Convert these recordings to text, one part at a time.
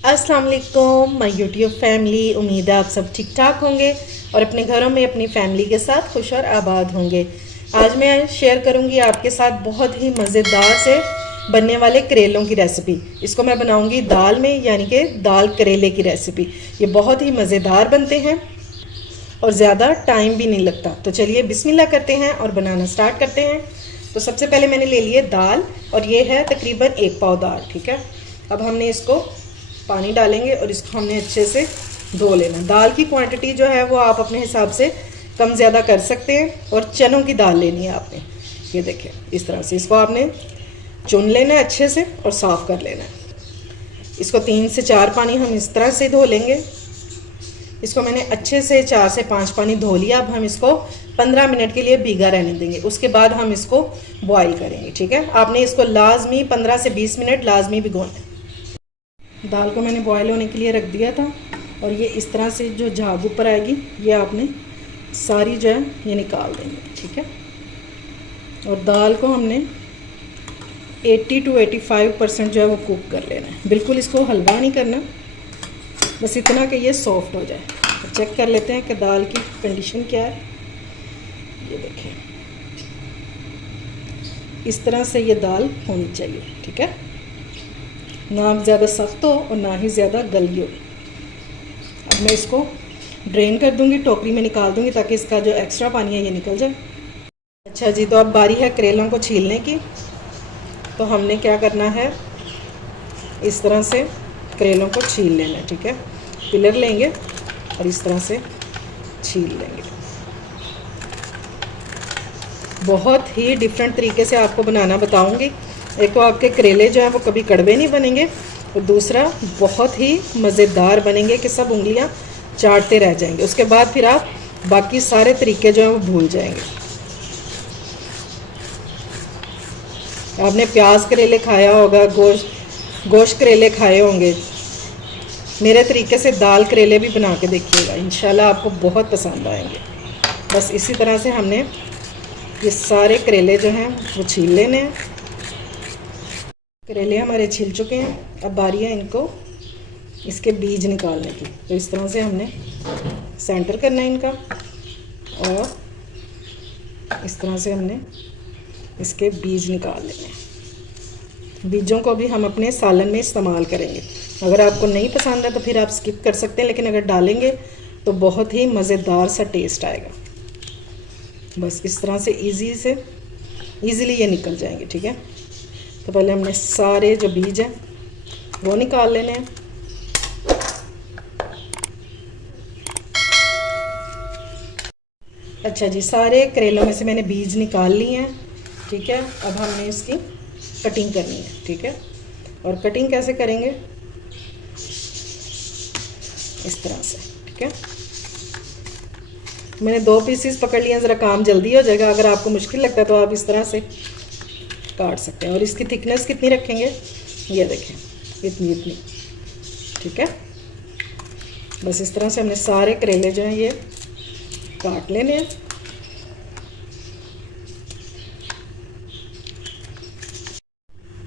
अस्सलाम वालेकुम my YouTube family. उम्मीद है आप सब ठीक ठाक होंगे और अपने घरों में अपनी फैमिली के साथ खुश और आबाद होंगे। आज मैं शेयर करूंगी आपके साथ बहुत ही मज़ेदार से बनने वाले करेलों की रेसिपी। इसको मैं बनाऊंगी दाल में, यानी कि दाल करेले की रेसिपी। ये बहुत ही मज़ेदार बनते हैं और ज़्यादा टाइम भी नहीं लगता। तो चलिए बिस्मिल्लाह करते हैं और बनाना स्टार्ट करते हैं। तो सबसे पहले मैंने ले लिए दाल, और ये है तकरीबन 1 पाव दाल। ठीक है, अब हमने इसको पानी डालेंगे और इसको हमने अच्छे से धो लेना। दाल की क्वांटिटी जो है वो आप अपने हिसाब से कम ज़्यादा कर सकते हैं। और चनों की दाल लेनी है आपने। ये देखिए इस तरह से इसको आपने चुन लेना है अच्छे से और साफ़ कर लेना है। इसको 3 से 4 पानी हम इस तरह से धो लेंगे। इसको मैंने अच्छे से 4 से 5 पानी धो लिया। अब हम इसको 15 मिनट के लिए भीगा रहने देंगे। उसके बाद हम इसको बॉईल करेंगे। ठीक है, आपने इसको लाजमी 15 से 20 मिनट लाजमी भिगोना है। दाल को मैंने बॉयल होने के लिए रख दिया था, और ये इस तरह से जो झाग ऊपर आएगी ये आपने सारी जो है ये निकाल देंगे। ठीक है, और दाल को हमने 80 to 85% जो है वो कुक कर लेना है। बिल्कुल इसको हलवा नहीं करना, बस इतना कि ये सॉफ्ट हो जाए। तो चेक कर लेते हैं कि दाल की कंडीशन क्या है। ये देखिए इस तरह से ये दाल होनी चाहिए। ठीक है, ना ज़्यादा सख्त हो और ना ही ज़्यादा गली हो। अब मैं इसको ड्रेन कर दूंगी, टोकरी में निकाल दूंगी ताकि इसका जो एक्स्ट्रा पानी है ये निकल जाए। अच्छा जी, तो अब बारी है करेलों को छीलने की। तो हमने क्या करना है, इस तरह से करेलों को छील लेना है। ठीक है, पिलर लेंगे और इस तरह से छील लेंगे। बहुत ही डिफरेंट तरीके से आपको बनाना बताऊंगी। एक तो आपके करेले जो हैं वो कभी कड़वे नहीं बनेंगे, और दूसरा बहुत ही मज़ेदार बनेंगे कि सब उंगलियां चाटते रह जाएंगे। उसके बाद फिर आप बाकी सारे तरीके जो हैं वो भूल जाएंगे। आपने प्याज करेले खाया होगा, गोश्त करेले खाए होंगे। मेरे तरीके से दाल करेले भी बना के देखिएगा, इंशाल्लाह आपको बहुत पसंद आएंगे। बस इसी तरह से हमने ये सारे करेले जो हैं वो छील लेने हैं। करेले हमारे छिल चुके हैं। अब बारी है इनको इसके बीज निकालने की। तो इस तरह से हमने सेंटर करना है इनका, और इस तरह से हमने इसके बीज निकाल लेने हैं। बीजों को भी हम अपने सालन में इस्तेमाल करेंगे। अगर आपको नहीं पसंद है तो फिर आप स्किप कर सकते हैं, लेकिन अगर डालेंगे तो बहुत ही मज़ेदार सा टेस्ट आएगा। बस इस तरह से ईज़िली ये निकल जाएंगे। ठीक है, तो पहले हमने सारे जो बीज हैं वो निकाल लेने हैं। अच्छा जी, सारे करेलों में से मैंने बीज निकाल लिए हैं। ठीक है, अब हमने इसकी कटिंग करनी है। ठीक है, और कटिंग कैसे करेंगे, इस तरह से। ठीक है, मैंने 2 पीसेस पकड़ लिए, ज़रा काम जल्दी हो जाएगा। अगर आपको मुश्किल लगता है तो आप इस तरह से काट सकते हैं। और इसकी थिकनेस कितनी रखेंगे, ये देखें, इतनी। ठीक है, बस इस तरह से हमने सारे करेले जो हैं ये काट लेने हैं।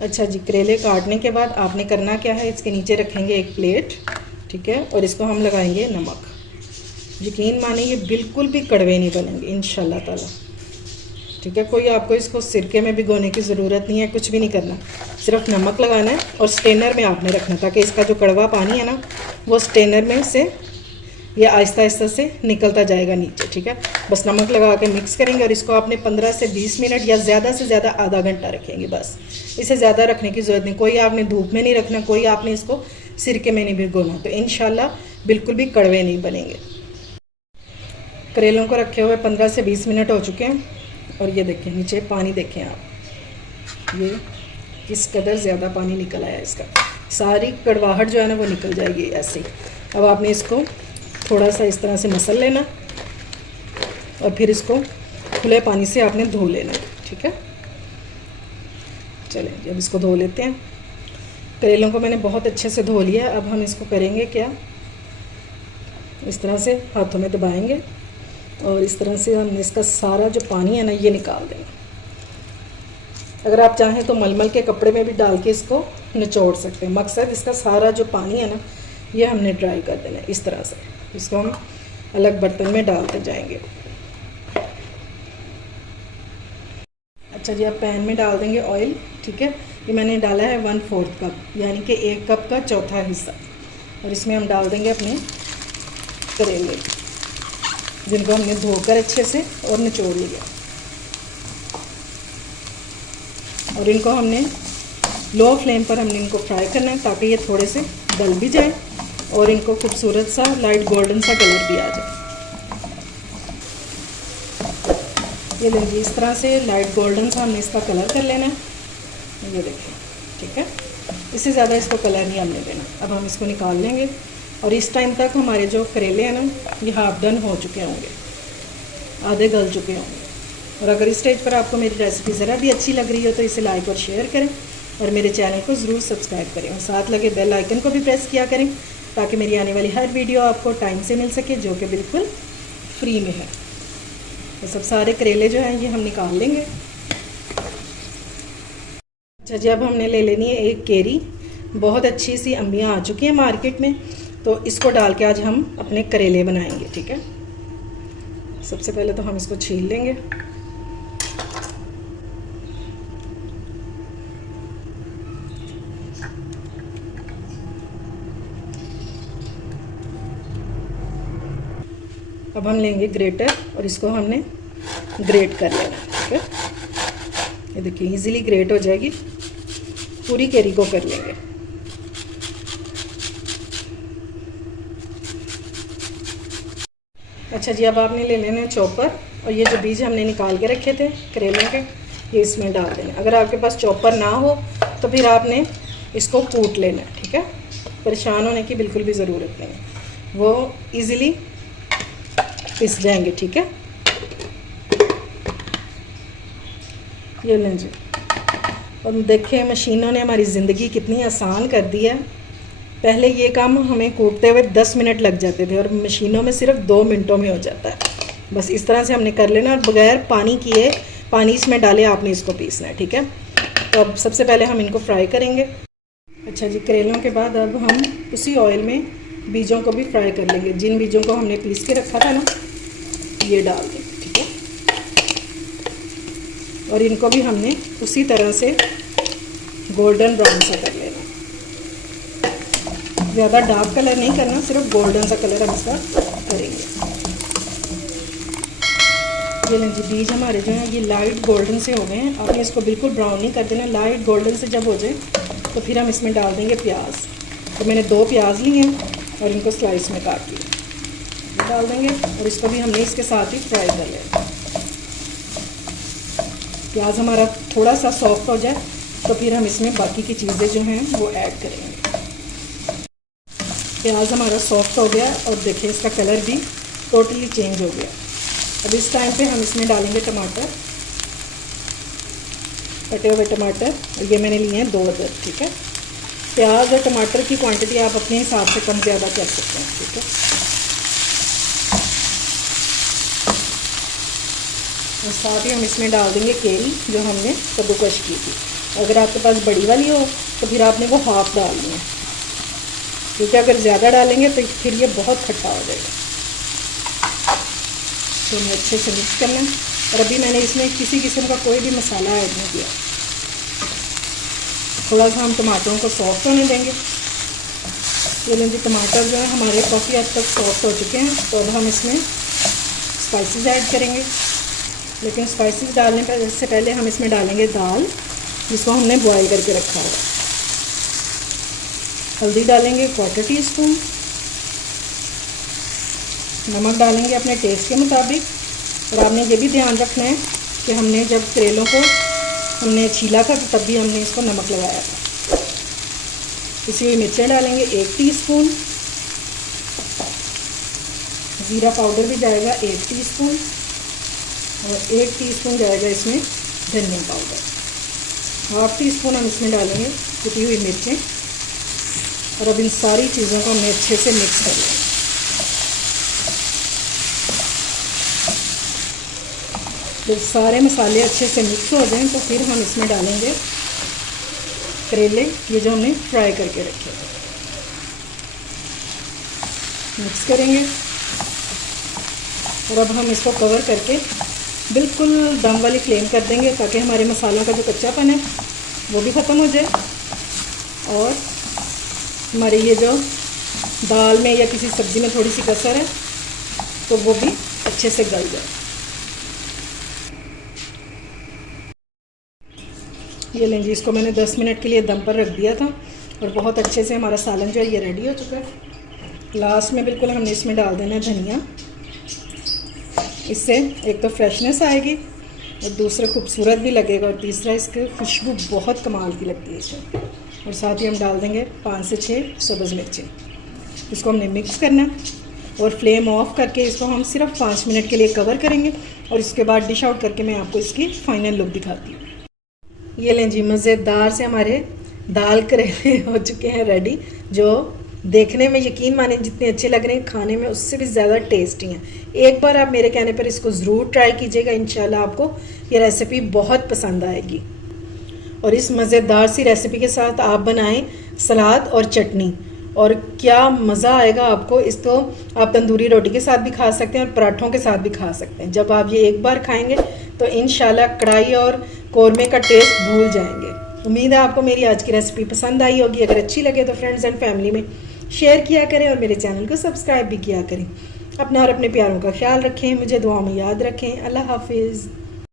अच्छा जी, करेले काटने के बाद आपने करना क्या है, इसके नीचे रखेंगे एक प्लेट। ठीक है, और इसको हम लगाएंगे नमक। यकीन मानिए ये बिल्कुल भी कड़वे नहीं बनेंगे इंशाल्लाह ताला। ठीक है, कोई आपको इसको सिरके में भिगोने की ज़रूरत नहीं है, कुछ भी नहीं करना, सिर्फ नमक लगाना है और स्ट्रेनर में आपने रखना, ताकि इसका जो कड़वा पानी है ना वो स्ट्रेनर में से ये आहिस्ता आहिस्ता से निकलता जाएगा नीचे। ठीक है, बस नमक लगा के मिक्स करेंगे और इसको आपने 15 से 20 मिनट या ज़्यादा से ज़्यादा आधा घंटा रखेंगे। बस इसे ज़्यादा रखने की ज़रूरत नहीं। कोई आपने धूप में नहीं रखना, कोई आपने इसको सिरके में नहीं भिगोना, तो इंशाल्लाह बिल्कुल भी कड़वे नहीं बनेंगे। करेलों को रखे हुए 15 से 20 मिनट हो चुके हैं, और ये देखें नीचे पानी देखें आप, ये किस कदर ज़्यादा पानी निकल आया इसका। सारी कड़वाहट जो है ना वो निकल जाएगी ऐसे ही। अब आपने इसको थोड़ा सा इस तरह से मसल लेना, और फिर इसको खुले पानी से आपने धो लेना। ठीक है, चलें अब इसको धो लेते हैं। करेलों को मैंने बहुत अच्छे से धो लिया। अब हम इसको करेंगे क्या, इस तरह से हाथों में दबाएंगे और इस तरह से हमने इसका सारा जो पानी है ना ये निकाल देंगे। अगर आप चाहें तो मलमल के कपड़े में भी डाल के इसको निचोड़ सकते हैं। मकसद इसका सारा जो पानी है ना, ये हमने ड्राई कर देना है इस तरह से। इसको हम अलग बर्तन में डालते जाएंगे। अच्छा जी, आप पैन में डाल देंगे ऑयल, ठीक है। ये मैंने डाला है 1/4 कप, यानी कि 1 कप का चौथा हिस्सा। और इसमें हम डाल देंगे अपने करेले, जिनको हमने धोकर अच्छे से और निचोड़ लिया। और इनको हमने लो फ्लेम पर हमने इनको फ्राई करना है, ताकि ये थोड़े से गल भी जाए और इनको खूबसूरत सा लाइट गोल्डन सा कलर भी आ जाए। ये देखिए, इस तरह से लाइट गोल्डन सा हमने इसका कलर कर लेना है। ये देखिए, ठीक है। इससे ज़्यादा इसको कलर नहीं हमने देना। अब हम इसको निकाल लेंगे और इस टाइम तक हमारे जो करेले हैं ना, ये हाफ डन हो चुके होंगे, आधे गल चुके होंगे। और अगर इस स्टेज पर आपको मेरी रेसिपी ज़रा भी अच्छी लग रही हो तो इसे लाइक और शेयर करें और मेरे चैनल को ज़रूर सब्सक्राइब करें और साथ लगे बेल आइकन को भी प्रेस किया करें, ताकि मेरी आने वाली हर वीडियो आपको टाइम से मिल सके, जो कि बिल्कुल फ्री में है। तो सब सारे करेले जो हैं ये हम निकाल लेंगे। अच्छा जी, अब हमने ले लेनी है एक केरी। बहुत अच्छी सी अम्बियाँ आ चुकी हैं मार्केट में, तो इसको डाल के आज हम अपने करेले बनाएंगे, ठीक है। सबसे पहले तो हम इसको छील लेंगे। अब हम लेंगे ग्रेटर और इसको हमने ग्रेट कर लेना, ठीक है। ये देखिए, इजीली ग्रेट हो जाएगी। पूरी केरी को कर लेंगे। अच्छा जी, अब आपने ले लेना है चॉपर और ये जो बीज हमने निकाल के रखे थे करेलों के, ये इसमें डाल देना। अगर आपके पास चॉपर ना हो तो फिर आपने इसको कूट लेना, ठीक है। परेशान होने की बिल्कुल भी ज़रूरत नहीं है, वो इजीली पिस जाएंगे, ठीक है। ये लें जी। और देखें, मशीनों ने हमारी ज़िंदगी कितनी आसान कर दी है। पहले ये काम हमें कूटते हुए 10 मिनट लग जाते थे और मशीनों में सिर्फ 2 मिनटों में हो जाता है। बस इस तरह से हमने कर लेना और बगैर पानी किए, पानी इसमें डाले आपने इसको पीसना है, ठीक है। तो अब सबसे पहले हम इनको फ्राई करेंगे। अच्छा जी, करेलों के बाद अब हम उसी ऑयल में बीजों को भी फ्राई कर लेंगे। जिन बीजों को हमने पीस के रखा था ना, ये डाल देंगे, ठीक है। और इनको भी हमने उसी तरह से गोल्डन ब्राउन सा कर लेना। ज़्यादा डार्क कलर नहीं करना, सिर्फ गोल्डन सा कलर हम इसका करेंगे। ये लें जी, बीज हमारे जो हैं ये लाइट गोल्डन से हो गए हैं। आपने इसको बिल्कुल ब्राउन नहीं कर देना। लाइट गोल्डन से जब हो जाए तो फिर हम इसमें डाल देंगे प्याज। तो मैंने 2 प्याज लिए हैं और इनको स्लाइस में काट लिया, डाल देंगे और इसको भी हमने इसके साथ ही फ्राई कर लेना। प्याज हमारा थोड़ा सा सॉफ्ट हो जाए तो फिर हम इसमें बाकी की चीज़ें जो हैं वो ऐड करेंगे। प्याज हमारा सॉफ्ट हो गया और देखिए इसका कलर भी टोटली चेंज हो गया। अब इस टाइम पे हम इसमें डालेंगे टमाटर, कटे हुए टमाटर। ये मैंने लिए हैं 2 अदर, ठीक है। प्याज और टमाटर की क्वांटिटी आप अपने हिसाब से कम ज़्यादा कर सकते हैं, ठीक है। और साथ ही हम इसमें डाल देंगे केरी जो हमने कद्दूकश की थी। अगर आपके पास बड़ी वाली हो तो फिर आपने वो हाफ डालनी है, क्योंकि अगर ज़्यादा डालेंगे तो फिर ये बहुत खट्टा हो जाएगा। तो हमें अच्छे से मिक्स करना है। और अभी मैंने इसमें किसी किस्म का कोई भी मसाला ऐड नहीं किया। थोड़ा सा हम टमाटरों को सॉफ्ट होने देंगे। ये लेंगे, टमाटर जो है हमारे काफ़ी हद तक सॉफ्ट हो चुके हैं। तो अब हम इसमें स्पाइसेस ऐड करेंगे, लेकिन स्पाइसेस डालने से पहले हम इसमें डालेंगे दाल, जिसको हमने बॉईल करके रखा है। हल्दी डालेंगे 1/4 टीस्पून, नमक डालेंगे अपने टेस्ट के मुताबिक। और आपने ये भी ध्यान रखना है कि हमने जब करेलों को हमने छीला था तो तब भी हमने इसको नमक लगाया था। पिसी हुई मिर्चें डालेंगे 1 टीस्पून, ज़ीरा पाउडर भी जाएगा 1 टीस्पून और 1 टीस्पून जाएगा इसमें धनिया पाउडर। 1/2 टीस्पून हम इसमें डालेंगे कुटी हुई मिर्चें। और अब इन सारी चीज़ों को हमने अच्छे से मिक्स कर लेंगे। जब सारे मसाले अच्छे से मिक्स हो जाएं तो फिर हम इसमें डालेंगे करेले, ये जो हमने फ्राई करके रखे। मिक्स करेंगे और अब हम इसको कवर करके बिल्कुल दम वाली फ्लेम कर देंगे ताकि हमारे मसालों का जो कच्चापन है वो भी ख़त्म हो जाए और हमारे ये जो दाल में या किसी सब्ज़ी में थोड़ी सी कसर है तो वो भी अच्छे से गल जाए। ये लें जी, इसको मैंने 10 मिनट के लिए दम पर रख दिया था और बहुत अच्छे से हमारा सालन जो है ये रेडी हो चुका है। लास्ट में बिल्कुल हमने इसमें डाल देना है धनिया, इससे एक तो फ्रेशनेस आएगी और दूसरा खूबसूरत भी लगेगा और तीसरा इसकी खुशबू बहुत कमाल की लगती है इसमें। और साथ ही हम डाल देंगे 5 से 6 सब्ज़ मिर्चें। इसको हमने मिक्स करना और फ्लेम ऑफ करके इसको हम सिर्फ 5 मिनट के लिए कवर करेंगे और इसके बाद डिश आउट करके मैं आपको इसकी फ़ाइनल लुक दिखाती हूँ। ये लें जी, मज़ेदार से हमारे दाल करेले हो चुके हैं रेडी, जो देखने में यकीन माने जितने अच्छे लग रहे हैं खाने में उससे भी ज़्यादा टेस्टी हैं। एक बार आप मेरे कहने पर इसको ज़रूर ट्राई कीजिएगा, इंशाल्लाह आपको ये रेसिपी बहुत पसंद आएगी। और इस मज़ेदार सी रेसिपी के साथ आप बनाएं सलाद और चटनी और क्या मज़ा आएगा आपको। इसको आप तंदूरी रोटी के साथ भी खा सकते हैं और पराठों के साथ भी खा सकते हैं। जब आप ये एक बार खाएंगे तो इंशाल्लाह कढ़ाई और कौरमे का टेस्ट भूल जाएंगे। उम्मीद है आपको मेरी आज की रेसिपी पसंद आई होगी। अगर अच्छी लगे तो फ्रेंड्स एंड फैमिली में शेयर किया करें और मेरे चैनल को सब्सक्राइब भी किया करें। अपना और अपने प्यारों का ख्याल रखें, मुझे दुआओं में याद रखें। अल्लाह हाफिज़।